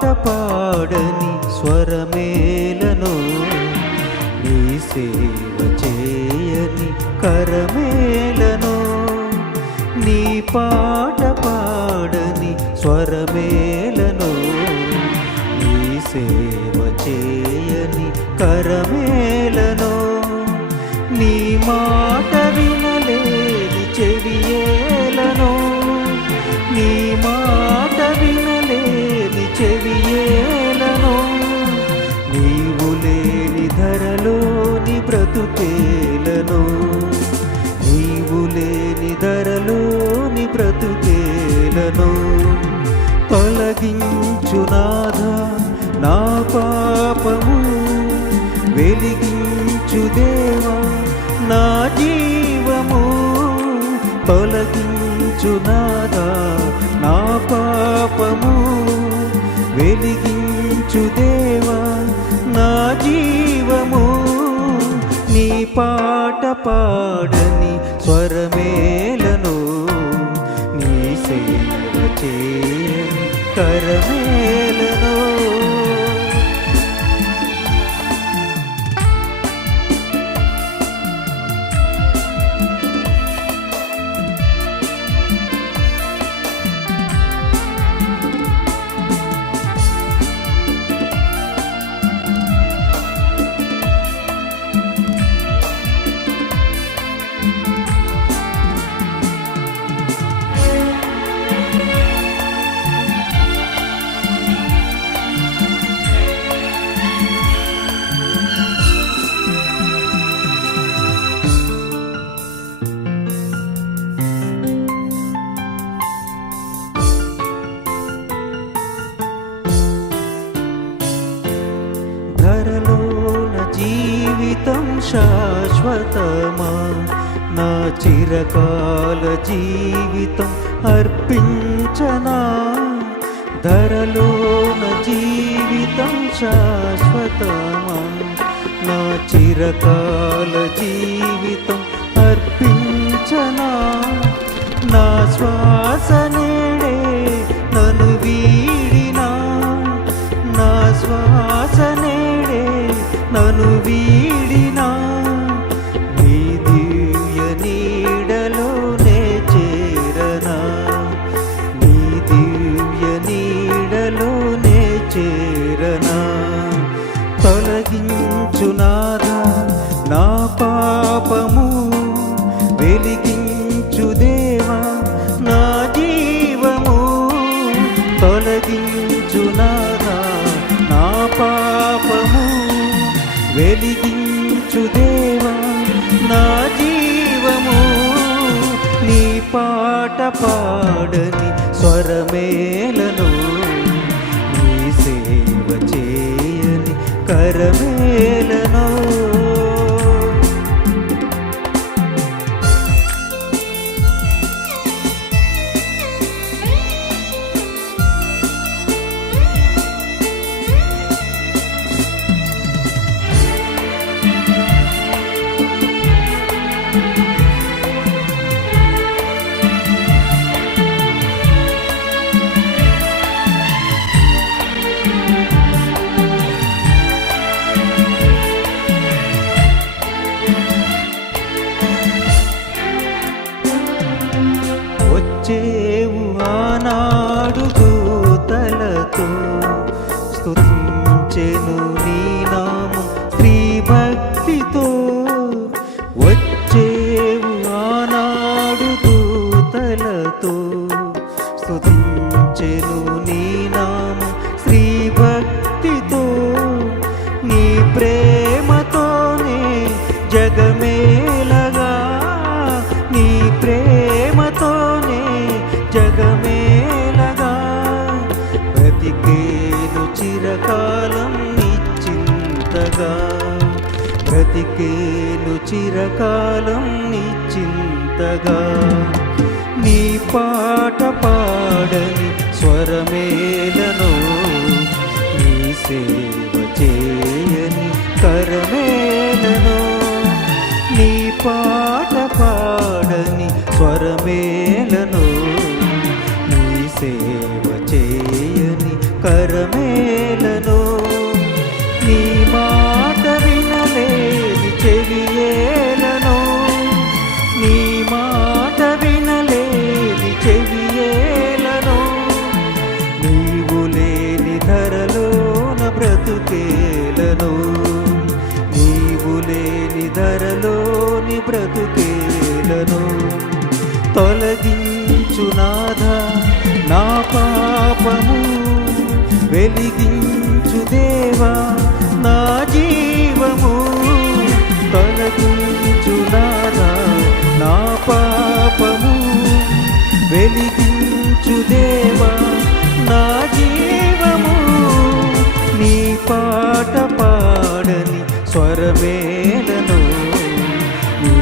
పాట పాడని స్వరమేలను, నీ సేవ చేయని కరమేలను. నీ పాట పాడని స్వరమేలను, నీ సేవ చేయని కరమేలను. నీ మాట వినలేని చెవియేలను, నీ మాట వినలేని చెవియేలను. నీవు లేని ధరలోని బ్రతుకేలను, నీవు లేని ధరలోని బ్రతుకేలను. తొలగించు నాథా నా పాపము, వెలిగించు దేవా నా జీవము. తొలగించు నాథా నా పాపము, వెలిగించు దేవా నా జీవము. నీ పాట పాడని స్వరమేలను, నీ సేవ చేయని కరమేలను. ధరలోన జీవితం శాశ్వతమా, నా చిరకాల జీవితం అర్పించనా. ధరలోన జీవితం శాశ్వతమా, నా చిరకాల జీవితం అర్పించనా. నా శ్వాస నేడే నన్ను వీడినా, నా శ్వాస నేడే నన్ను వీడినా. నీ దివ్య నీడలోనే చేరనా, నీ దివ్య నీడలోనే చేరనా. తొలగించు నాథా నా పాపము, వెలిగించు దేవా నా జీవము. తొలగించు నాథా నా పాపము, వెలిగించు దేవా నా జీవము. నీ పాట పాడని స్వరమేలను, నీ సేవ చేయని కరమేలను. వచ్చేవు ఆనాడు దూతలతో, స్తుతించెను నీ నామం స్త్రీ భక్తితో. వచ్చేవు ఆనాడు దూతలతో, స్తుతించెను నీ నామం స్త్రీ భక్తితో. నీ ప్రేమతోనే జగమేలగా, నీ ప్రేమతోనే జగమేలగా. బ్రతికేను చిరకాలం నిశ్చింతగా, బ్రతికేను చిరకాలం నిశ్చింతగా. నీ పాట పాడని స్వరమేలను, నీ సేవ చేయని కరమేలను. నీ పాట పాడని స్వరమేలను, నీ సేవ చేయని కరమే బ్రతుకేలను నీవు లేని ధరలోని బ్రతుకేలను తొలగించు నాథా నా పాపము వెలిగించు దేవా నా జీవము తొలగించు నాథా నా పాపము వెలిగించు దేవా నా జీవము నీ పాట పాడని స్వరమేలను నీ